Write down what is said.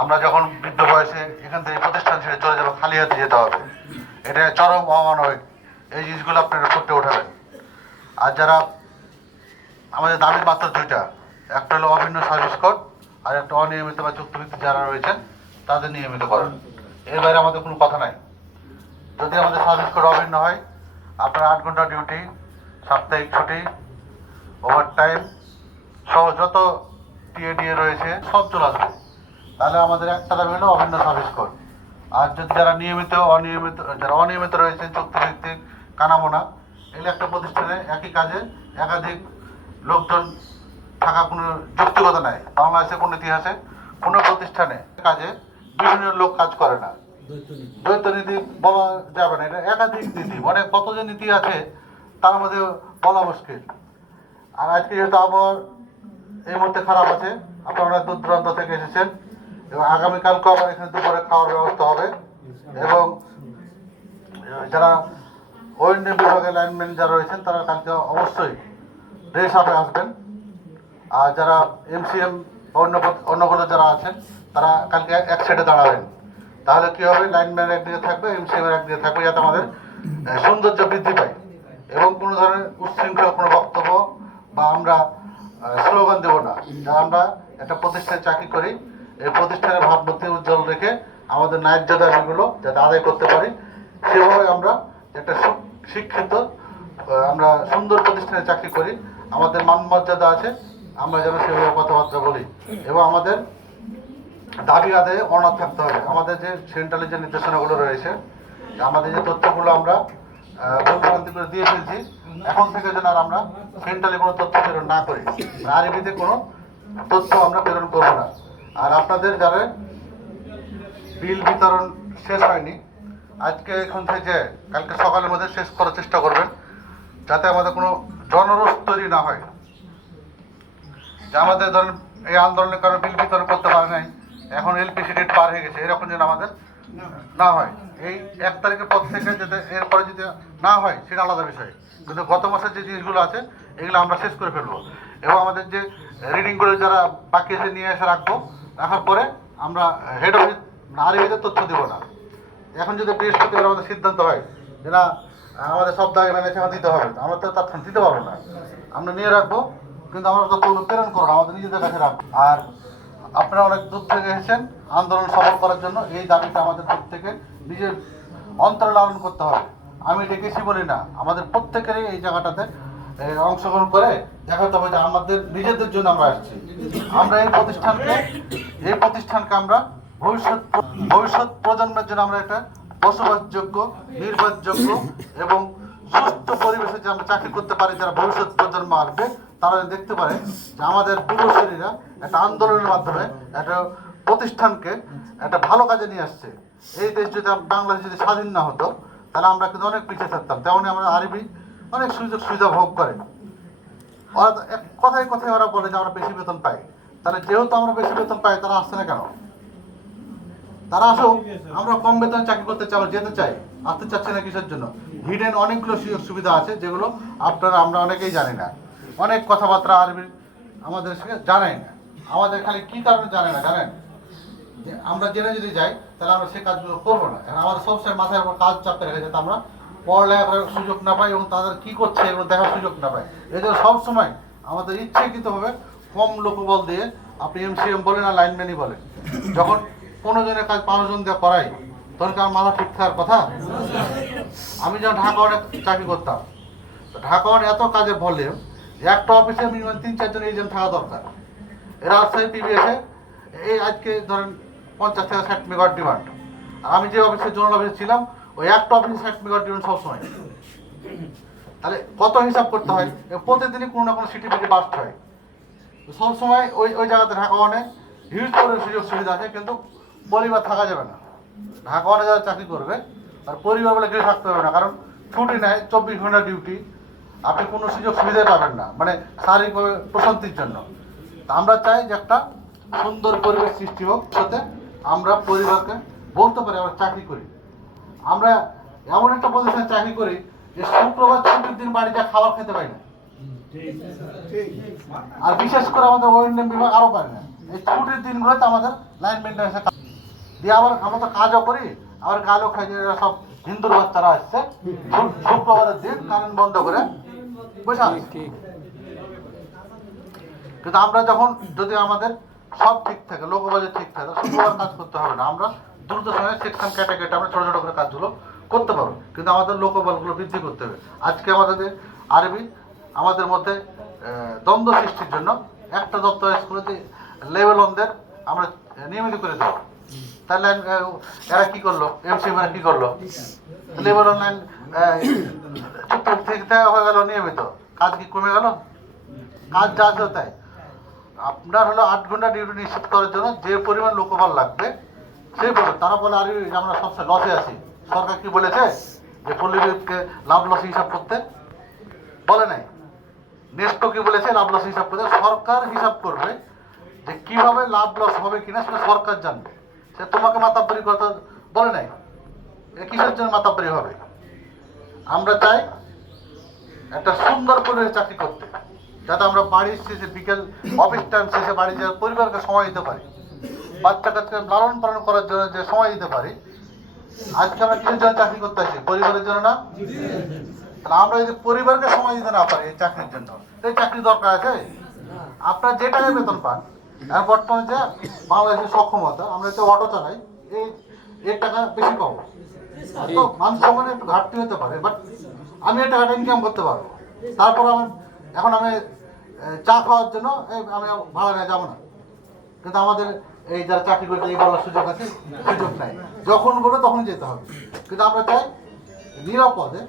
আমরা যখন বৃদ্ধ বয়সে এখান থেকে প্রতিষ্ঠান ছেড়ে চলে যাবো, খালি হাতে যেতে হবে, এটা চরম অমানবিক। এই জিনিসগুলো আপনারা করতে উঠাবেন। আর যারা আমাদের দাবি মাত্র দুইটা, একটা হলো অভিন্ন সার্ভিস কোড, আর একটা অনিয়মিত বা চুক্তিভিত্তিক যারা রয়েছেন তাদের নিয়মিত করেন। এর বাইরে আমাদের কোনো কথা নাই। যদি আমাদের সার্ভিস কোড অভিন্ন হয়, আপনার 8 ঘন্টা ডিউটি, সাপ্তাহিক ছুটি, ওভার টাইম সহ যত টিএডিএ রয়েছে সব চলে আসবে। তাহলে আমাদের একটা দাবি হলো অভিন্ন সার্ভিস কোড। আর যদি যারা যারা অনিয়মিত রয়েছে, চুক্তিভিত্তিক, কানামোনা, এগুলো একটা প্রতিষ্ঠানে একই কাজে একাধিক লোকজন থাকা কোনো যৌক্তিকতা নাই। বাংলাদেশের কোনো ইতিহাসে কোনো প্রতিষ্ঠানে কাজে বিভিন্ন লোক কাজ করে না। দ্বৈত নীতি বলা যাবে না, এটা একাধিক নীতি, মানে কত যে নীতি আছে তার মধ্যে বলা মুশকিল। আর আজকে যেহেতু আবহাওয়া এই মুহূর্তে খারাপ আছে, আপনারা অনেক দূর দূরান্ত থেকে এসেছেন, এবং আগামীকালকে আবার এখানে দুপুরে খাওয়ার ব্যবস্থা হবে। এবং যারা ওএনডি বিভাগের লাইনম্যান যারা রয়েছেন তারা কালকে অবশ্যই রেস আপে আসবেন। আর যারা এমসিএম অন্যগুলো যারা আছেন তারা কালকে এক সাইডে দাঁড়াবেন। তাহলে কি হবে, লাইনম্যান একদিকে থাকবে, এমসিএম এর একদিকে থাকবে, যাতে আমাদের সৌন্দর্য বৃদ্ধি পায় এবং কোনো ধরনের উচ্ছৃঙ্খল কোনো বক্তব্য বা আমরা স্লোগান দেব না। যারা আমরা একটা প্রতিষ্ঠানে চাকরি করি, এই প্রতিষ্ঠানের ভাবমূর্তি উজ্জ্বল রেখে আমাদের ন্যায্য দাবিগুলো যাতে আদায় করতে পারি, সেভাবে আমরা একটা শিক্ষিত, আমরা সুন্দর প্রতিষ্ঠানে চাকরি করি, আমাদের মান মর্যাদা আছে, আমরা যেন সেভাবে কথাবার্তা বলি এবং আমাদের দাবি আদায়ে অনাথ থাকতে হবে। আমাদের যে সেন্ট্রালের যে নির্দেশনাগুলো রয়েছে, আমাদের যে তথ্যগুলো আমরা ভুলভ্রান্তি করে দিয়ে ফেলছি, এখন থেকে যেন আর আমরা সেন্ট্রালে কোনো তথ্য প্রেরণ না করি, আরবিতে কোনো তথ্য আমরা প্রেরণ করব না। আর আপনাদের যারা বিল বিতরণ শেষ হয়নি, আজকে এখন থেকে কালকে সকালের মধ্যে শেষ করার চেষ্টা করবেন, যাতে আমাদের কোনো জনরোষ তৈরি না হয়। যে আমাদের ধরেন এই আন্দোলনের কারণে বিল বিতরণ করতে পারে নাই, এখন এলপিসি ডেট পার হয়ে গেছে, এরকম যেন আমাদের না হয়। এই 1 তারিখের পর থেকে যাতে এরপরে যদি না হয় সেটা আলাদা বিষয়, কিন্তু গত মাসের যে জিনিসগুলো আছে এগুলো আমরা শেষ করে ফেলবো। এবং আমাদের যে রিডিংগুলো যারা বাকি এসে নিয়ে এসে রাখার পরে আমরা হেড অফিস আরবিতে তথ্য দেবো না। এখন যদি বৃহস্পতিবার আমাদের সিদ্ধান্ত হয় যে না আমাদের সব দাবি মেনে সেখানে দিতে হবে, আমরা তো তৎক্ষণ দিতে পারবো না, আমরা নিয়ে রাখবো, কিন্তু আমরা তথ্যগুলো প্রেরণ করবো না, আমাদের নিজেদের কাছে রাখবো। আর আপনারা অনেক দূর থেকে এসেছেন আন্দোলন সফল করার জন্য, এই দাবিটা আমাদের প্রত্যেকে নিজের অন্তরে লালন করতে হবে। আমি ডেকেছি বলি না, আমাদের প্রত্যেকেরই এই জায়গাটাতে অংশগ্রহণ করে দেখাতে হবে যে আমাদের নিজেদের জন্য আমরা আসছি। আমরা এই প্রতিষ্ঠানকে আমরা ভবিষ্যৎ প্রজন্মের জন্য আমরা একটা বসবাসযোগ্য, নির্ভরযোগ্য এবং সুস্থ পরিবেশে যে আমরা চাকরি করতে পারি, যারা ভবিষ্যৎ প্রজন্ম আসবে তারা দেখতে পারে যে আমাদের পূর্বসূরীরা একটা আন্দোলনের মাধ্যমে একটা প্রতিষ্ঠানকে একটা ভালো কাজে নিয়ে আসছে। এই দেশ যদি বাংলাদেশ যদি স্বাধীন না হতো তাহলে আমরা কিন্তু অনেক পিছিয়ে থাকতাম। তেমনি আমরা আরবি অনেক সুযোগ সুবিধা ভোগ করে, ওরা কথায় কথায় ওরা বলে যে আমরা বেশি বেতন পাই। তাহলে যেহেতু আমরা বেশি বেতন পাই, তারা আসছে না কেন? তারা আসুক, আমরা কম বেতনে চাকরি করতে যেতে চাই, আসতে চাচ্ছি না কিসের জন্য? হিডেন অনেকগুলো সুযোগ সুবিধা আছে যেগুলো আমরা অনেকেই জানি না। অনেক কথাবার্তা আরবি আমাদের জানাই না, আমাদের খালি কি কারণে জানে না জানেন? যে আমরা জেনে যদি যাই তাহলে আমরা সেই কাজগুলো করবো না। কারণ আমাদের সবসময় মাথায় উপর কাজ চাপতে রেখে যাতে আমরা পড়ালেখা করার সুযোগ না পাই এবং তাদের কি করছে এগুলো দেখার সুযোগ না পাই। এই জন্য সবসময় আমাদের ইচ্ছাকৃতভাবে কম লোকবল দিয়ে, আপনি এমসিএম বলেন আর লাইনম্যানই বলেন, যখন 15 জনের কাজ 5 জন দিয়ে করাই, তখন কি আমার মাথা ঠিক থাকার কথা? আমি যখন ঢাকা অনেক চাকরি করতাম, ঢাকা অনেক এত কাজের ভলিউম, একটা অফিসে মিনিমাম 3-4 জন এজেন্ট থাকা দরকার। রাজশাহী পিবিএসে এই আজকে ধরেন 50 থেকে 60 মেগাওয়াট ডিমান্ড। আমি যে অফিসে জোনাল অফিসে ছিলাম, ওই একটা অফিসে 60 মেগাওয়াট ডিমান্ড সবসময়। তাহলে কত হিসাব করতে হয়, প্রতিদিনই কোনো না কোনো সিটিপিটি বাস্ট হয়। সবসময় ওই জায়গাতে ঢাকা অনেক হিউজ করে সুযোগ সুবিধা আছে, কিন্তু পরিবার থাকা যাবে না। ঢাকা অনেক যারা চাকরি করবে আর পরিবার বলে কেউ থাকতে হবে না, কারণ ছুটি নেয়, 24 ঘন্টা ডিউটি, আপনি কোনো সুযোগ সুবিধাই পাবেন না, মানে শারীরিকভাবে প্রশান্তির জন্য। আমরা চাই যে একটা সুন্দর পরিবেশ সৃষ্টি হোক, সাথে আমরা পরিবারকে বলতে পারি আমরা চাকরি করি। আমরা এমন একটা প্রতিষ্ঠানে চাকরি করি যে শুক্রবার ছুটির দিন বাড়িতে খাবার খেতে পাই না। আর বিশেষ করে আমাদের ওএনএম বিভাগ আরো পারে না। এই ছুটির দিনগুলোতে আমাদের লাইন মেনটেন্যান্সে দিয়ে আবার আমরা তো কাজও করি, আবার গালও খাই যে এরা সব হিন্দুর বাচ্চারা আসছে শুক্রবারের দিন কারেন্ট বন্ধ করে বুঝা। কিন্তু আমরা যখন যদি আমাদের সব ঠিক থাকে, লোকবাজের ঠিক থাকে, শুক্রবার কাজ করতে হবে না, আমরা দ্রুত সময়ে সেকশন কেটে কেটে আমরা ছোটো ছোটো করে কাজগুলো করতে পারবো। কিন্তু আমাদের লোকবলগুলো বৃদ্ধি করতে হবে। আজকে আমাদের আরবি আমাদের মধ্যে দ্বন্দ্ব সৃষ্টির জন্য একটা দপ্তর স্কুলে লেভেল ওয়ানদের আমরা নিয়মিত করে দেবো। তাহলে এরা কি করলো, এমসি এরা কি করলো, লেভেল অনলাইন চুপ থেকে হয়ে গেল নিয়মিত, কাজ কি কমে গেল? কাজ যা আছে তাই। আপনার হলো 8 ঘন্টা ডিউটি নিশ্চিত করার জন্য যে পরিমাণ লোকবল লাগবে সেই পরিমাণ। তারা বলে আরবি আমরা সবসময় লসে আছি। সরকার কি বলেছে যে পল্লী বিদ্যুৎকে লাভ লস হিসাব করতে? বলে নাই। নেস্টো কি বলেছে লাভ লস হিসাব করতে? সরকার হিসাব করবে যে কিভাবে লাভ লস হবে কিনা সেটা সরকার জানবে। সে তোমাকে মাতাব্বরি করতে বলে নাই। এটা কিসের জন্য মাতাব্বরি হবে? আমরা চাই একটা সুন্দর পরিবেশ চাকরি করতে, যাতে আমরা বাড়ির শেষে বিকেল অফিস টাইম শেষে বাড়ি যে পরিবারকে সময় দিতে পারি, বাচ্চা কাচ্চাকে লালন পালন করার জন্য যে সময় দিতে পারি। আজকে আমরা কিসের জন্য চাকরি করতে আসি? পরিবারের জন্য না? তাহলে আমরা যদি পরিবারকে সময় দিতে না পারি এই চাকরির জন্য, এই চাকরি দরকার আছে? আপনার যে টাকায় বেতন পান, আর বর্তমানে যে বাংলাদেশের সক্ষমতা, আমরা যে অটো চালাই এই টাকা বেশি পাবো। তো মান সম্মানে একটু ঘাটতি হতে পারে, বাট আমি এই টাকাটা ইনকাম করতে পারবো। তারপর এখন আমি চা খাওয়ার জন্য আমি ভাড়া নিয়ে যাবো না। কিন্তু আমাদের এই যারা চাকরি করতে এই বলার সুযোগ আছে, সুযোগ নাই। যখন বলে তখন যেতে হবে। কিন্তু আমরা চাই নিরাপদে